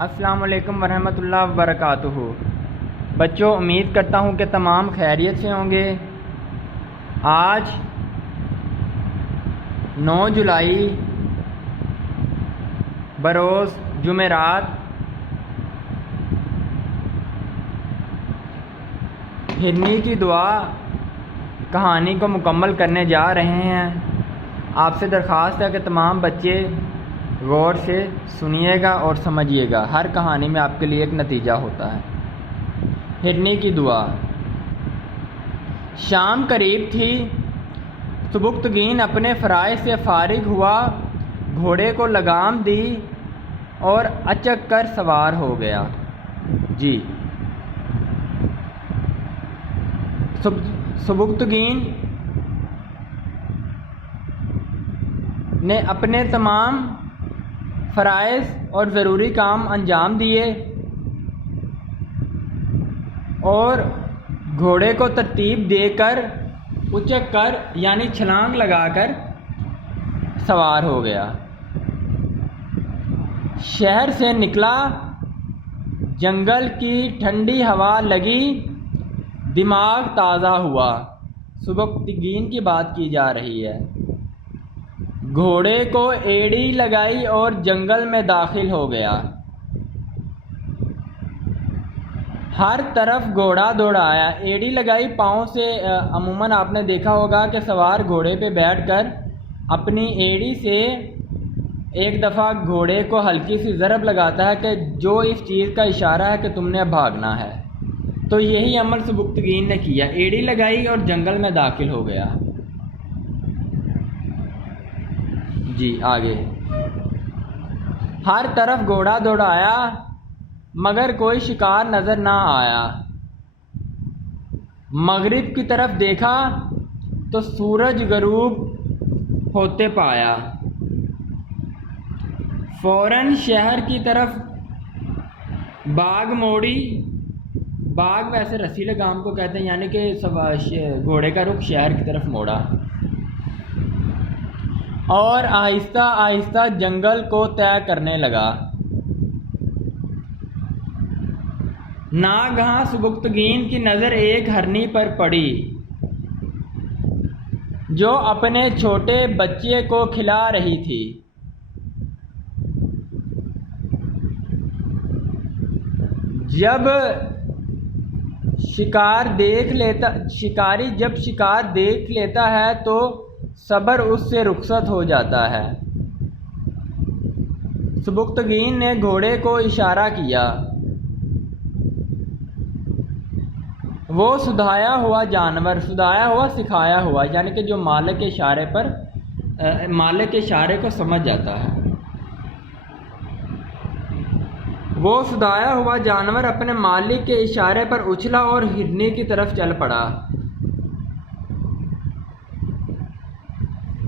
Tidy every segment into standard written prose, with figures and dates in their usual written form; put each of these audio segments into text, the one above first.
السلام علیکم ورحمۃ اللہ وبرکاتہ۔ بچوں، امید کرتا ہوں کہ تمام خیریت سے ہوں گے۔ آج 9 جولائی بروز جمعرات ہرنی کی دعا کہانی کو مکمل کرنے جا رہے ہیں۔ آپ سے درخواست ہے کہ تمام بچے غور سے سنیے گا اور سمجھیے گا۔ ہر کہانی میں آپ کے لیے ایک نتیجہ ہوتا ہے۔ ہرنی کی دعا۔ شام قریب تھی، سبکتگین اپنے فرائض سے فارغ ہوا، گھوڑے کو لگام دی اور اچک کر سوار ہو گیا۔ جی، سبکتگین نے اپنے تمام فرائض اور ضروری کام انجام دیے اور گھوڑے کو ترتیب دے کر اچک کر یعنی چھلانگ لگا کر سوار ہو گیا۔ شہر سے نکلا، جنگل کی ٹھنڈی ہوا لگی، دماغ تازہ ہوا۔ سبکتگین کی بات کی جا رہی ہے۔ گھوڑے کو ایڑی لگائی اور جنگل میں داخل ہو گیا۔ ہر طرف گھوڑا دوڑایا، ایڑی لگائی پاؤں سے۔ عموماً آپ نے دیکھا ہوگا کہ سوار گھوڑے پہ بیٹھ کر اپنی ایڑی سے ایک دفعہ گھوڑے کو ہلکی سی ضرب لگاتا ہے کہ جو اس چیز کا اشارہ ہے کہ تم نے اب بھاگنا ہے۔ تو یہی عمل سبکتگین نے کیا، ایڑی لگائی اور جنگل میں داخل ہو گیا۔ جی آگے۔ ہر طرف گھوڑا دوڑایا مگر کوئی شکار نظر نہ آیا۔ مغرب کی طرف دیکھا تو سورج غروب ہوتے پایا۔ فوراً شہر کی طرف باغ موڑی۔ باغ ویسے رسی لگام کو کہتے ہیں، یعنی کہ گھوڑے کا رخ شہر کی طرف موڑا اور آہستہ آہستہ جنگل کو طے کرنے لگا۔ ناگہاں سبکتگین کی نظر ایک ہرنی پر پڑی جو اپنے چھوٹے بچے کو کھلا رہی تھی۔ شکاری جب شکار دیکھ لیتا ہے تو صبر اس سے رخصت ہو جاتا ہے۔ سبکتگین نے گھوڑے کو اشارہ کیا۔ وہ سدھایا ہوا جانور، سدھایا ہوا سکھایا ہوا، یعنی کہ جو مالک کے اشارے کو سمجھ جاتا ہے۔ وہ سدھایا ہوا جانور اپنے مالک کے اشارے پر اچھلا اور ہرنی کی طرف چل پڑا۔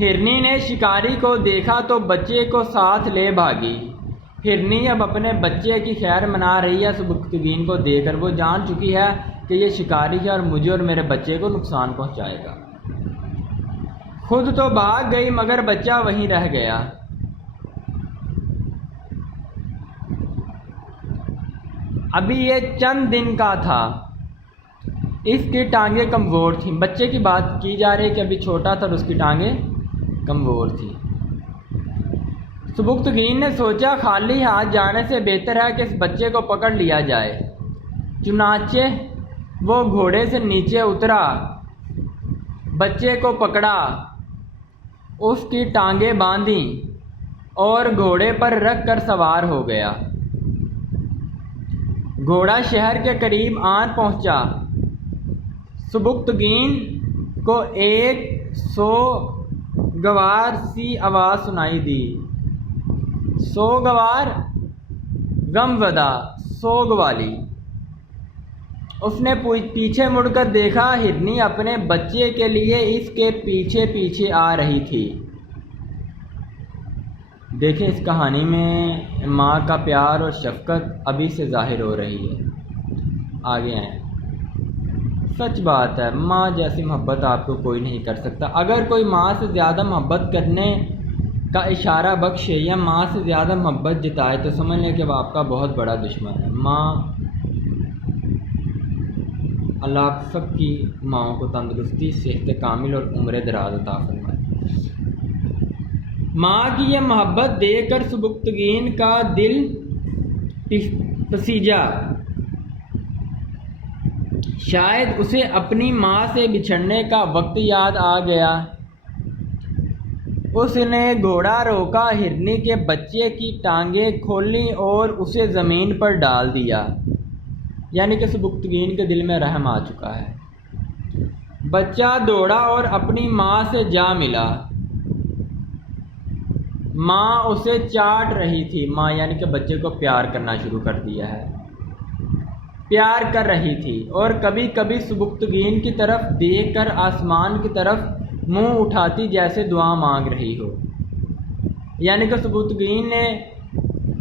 ہرنی نے شکاری کو دیکھا تو بچے کو ساتھ لے بھاگی۔ ہرنی اب اپنے بچے کی خیر منا رہی ہے سبکتگین کو دیکھ کر۔ وہ جان چکی ہے کہ یہ شکاری ہے اور مجھے اور میرے بچے کو نقصان پہنچائے گا۔ خود تو بھاگ گئی مگر بچہ وہیں رہ گیا۔ ابھی یہ چند دن کا تھا، اس کی ٹانگیں کمزور تھیں۔ بچے کی بات کی جا رہی ہے کہ ابھی چھوٹا تھا اور اس کی ٹانگیں کمزور تھیں۔ سبکتگین نے سوچا خالی ہاتھ جانے سے بہتر ہے کہ اس بچے کو پکڑ لیا جائے۔ چنانچہ وہ گھوڑے سے نیچے اترا، بچے کو پکڑا، اس کی ٹانگیں باندھیں اور گھوڑے پر رکھ کر سوار ہو گیا۔ گھوڑا شہر کے قریب آن پہنچا۔ سبکتگین کو ایک سوگوار سی آواز سنائی دی۔ سوگوار، غم زدہ، سوگ والی۔ اس نے پیچھے مڑ کر دیکھا، ہرنی اپنے بچے کے لیے اس کے پیچھے پیچھے آ رہی تھی۔ دیکھیں اس کہانی میں ماں کا پیار اور شفقت ابھی سے ظاہر ہو رہی ہے۔ آگے آئیں۔ سچ بات ہے، ماں جیسی محبت آپ کو کوئی نہیں کر سکتا۔ اگر کوئی ماں سے زیادہ محبت کا اشارہ بخشے یا ماں سے زیادہ محبت جتائے تو سمجھ لیں کہ وہ آپ کا بہت بڑا دشمن ہے۔ ماں، اللہ آپ سب کی ماؤں کو تندرستی، صحت کامل اور عمر دراز عطا فرمائے۔ ماں کی یہ محبت دیکھ کر سبکتگین کا دل پسیجا، شاید اسے اپنی ماں سے بچھڑنے کا وقت یاد آ گیا۔ اس نے گھوڑا روکا، ہرنی کے بچے کی ٹانگیں کھولیں اور اسے زمین پر ڈال دیا، یعنی کہ سبکتگین کے دل میں رحم آ چکا ہے۔ بچہ دوڑا اور اپنی ماں سے جا ملا۔ ماں اسے چاٹ رہی تھی، ماں یعنی کہ بچے کو پیار کرنا شروع کر دیا ہے، پیار کر رہی تھی، اور کبھی کبھی سبکتگین کی طرف دیکھ کر آسمان کی طرف منہ اٹھاتی جیسے دعا مانگ رہی ہو، یعنی کہ سبکتگین نے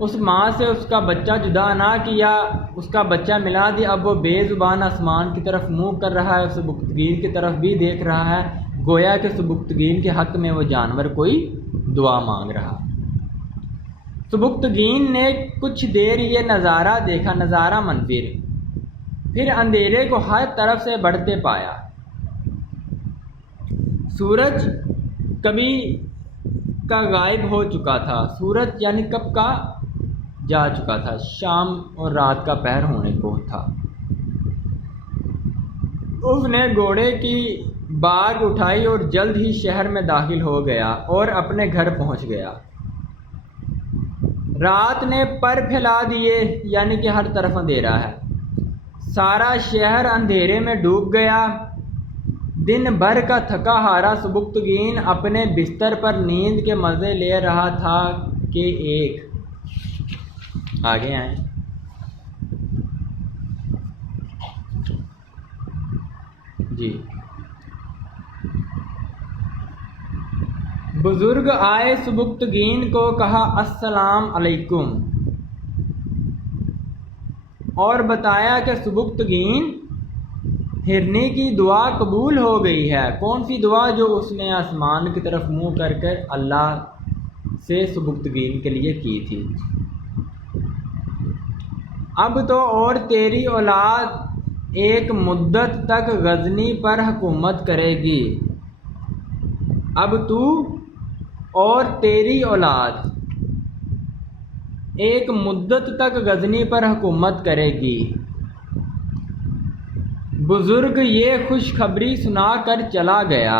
اس ماں سے اس کا بچہ جدا نہ کیا، اس کا بچہ ملا دیا۔ اب وہ بے زبان آسمان کی طرف منہ کر رہا ہے، سبکتگین کی طرف بھی دیکھ رہا ہے، گویا کہ سبکتگین کے حق میں وہ جانور کوئی دعا مانگ رہا۔ سبکتگین نے کچھ دیر یہ نظارہ دیکھا، نظارہ منظر، پھر اندھیرے کو ہر طرف سے بڑھتے پایا۔ سورج کبھی کا غائب ہو چکا تھا، سورج یعنی کب کا جا چکا تھا، شام اور رات کا پہر ہونے کو تھا۔ اس نے گھوڑے کی باگ اٹھائی اور جلد ہی شہر میں داخل ہو گیا اور اپنے گھر پہنچ گیا۔ رات نے پر پھیلا دیے، یعنی کہ ہر طرف اندھیرا ہے، سارا شہر اندھیرے میں ڈوب گیا۔ دن بھر کا تھکا ہارا سبکتگین اپنے بستر پر نیند کے مزے لے رہا تھا کہ ایک آگے آئیں جی بزرگ آئے، سبکتگین کو کہا السلام علیکم، اور بتایا کہ سبکتگین ہرنی کی دعا قبول ہو گئی ہے۔ کون سی دعا؟ جو اس نے آسمان کی طرف منہ کر کر اللہ سے سبکتگین کے لیے کی تھی۔ اب تو اور تیری اولاد ایک مدت تک غزنی پر حکومت کرے گی۔ اب تو اور تیری اولاد ایک مدت تک غزنی پر حکومت کرے گی۔ بزرگ یہ خوشخبری سنا کر چلا گیا۔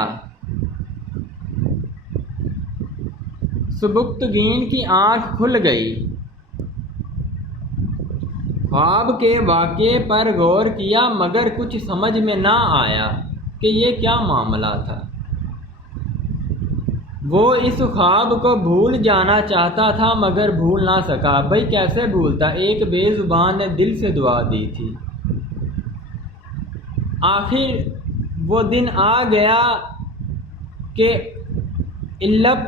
سبکتگین کی آنکھ کھل گئی، خواب کے واقعے پر غور کیا، مگر کچھ سمجھ میں نہ آیا کہ یہ کیا معاملہ تھا۔ وہ اس خواب کو بھول جانا چاہتا تھا مگر بھول نہ سکا۔ بھئی کیسے بھولتا، ایک بے زبان نے دل سے دعا دی تھی۔ آخر وہ دن آ گیا کہ علب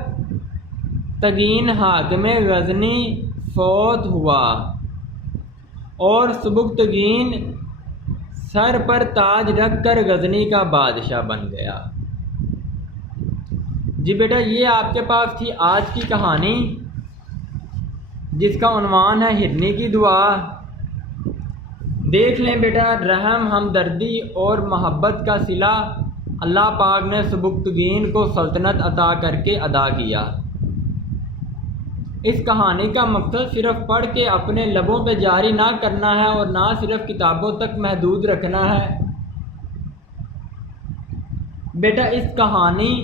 تگین حاکم غزنی فوت ہوا اور سبکتگین سر پر تاج رکھ کر غزنی کا بادشاہ بن گیا۔ جی بیٹا، یہ آپ کے پاس تھی آج کی کہانی، جس کا عنوان ہے ہرنی کی دعا۔ دیکھ لیں بیٹا، رحم، ہمدردی اور محبت کا صلہ اللہ پاک نے سبکتگین کو سلطنت عطا کر کے ادا کیا۔ اس کہانی کا مقصد صرف پڑھ کے اپنے لبوں پہ جاری نہ کرنا ہے اور نہ صرف کتابوں تک محدود رکھنا ہے۔ بیٹا اس کہانی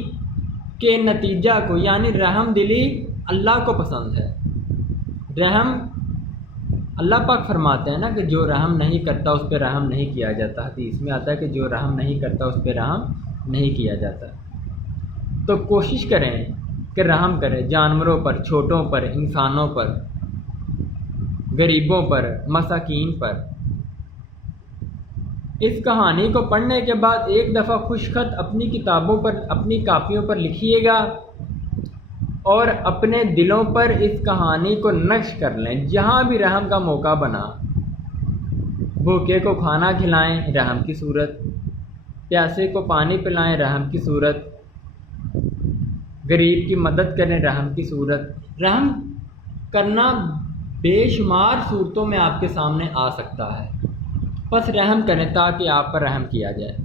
کے نتیجہ کو یعنی رحم دلی اللہ کو پسند ہے۔ رحم اللہ پاک فرماتے ہیں نا کہ جو رحم نہیں کرتا اس پہ رحم نہیں کیا جاتا۔ حدیث میں آتا ہے کہ جو رحم نہیں کرتا اس پہ رحم نہیں کیا جاتا۔ تو کوشش کریں کہ رحم کریں جانوروں پر، چھوٹوں پر، انسانوں پر، غریبوں پر، مساکین پر۔ اس کہانی کو پڑھنے کے بعد ایک دفعہ خوشخط اپنی کتابوں پر، اپنی کاپیوں پر لکھیے گا اور اپنے دلوں پر اس کہانی کو نقش کر لیں۔ جہاں بھی رحم کا موقع بنا، بھوکے کو کھانا کھلائیں، رحم کی صورت، پیاسے کو پانی پلائیں، رحم کی صورت، غریب کی مدد کریں رحم کی صورت، رحم کرنا بے شمار صورتوں میں آپ کے سامنے آ سکتا ہے، بس رحم کریں تاکہ آپ پر رحم کیا جائے۔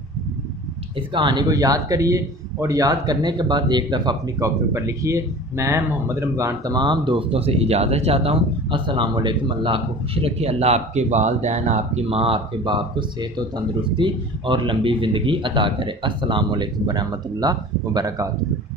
اس کہانی کو یاد کریے اور یاد کرنے کے بعد ایک دفعہ اپنی کاپی پر لکھیے۔ میں محمد رمضان تمام دوستوں سے اجازت چاہتا ہوں۔ السلام علیکم۔ اللہ آپ کو خوش رکھے، اللہ آپ کے والدین، آپ کی ماں، آپ کے باپ کو صحت و تندرستی اور لمبی زندگی عطا کرے۔ السلام علیکم ورحمۃ اللہ وبرکاتہ۔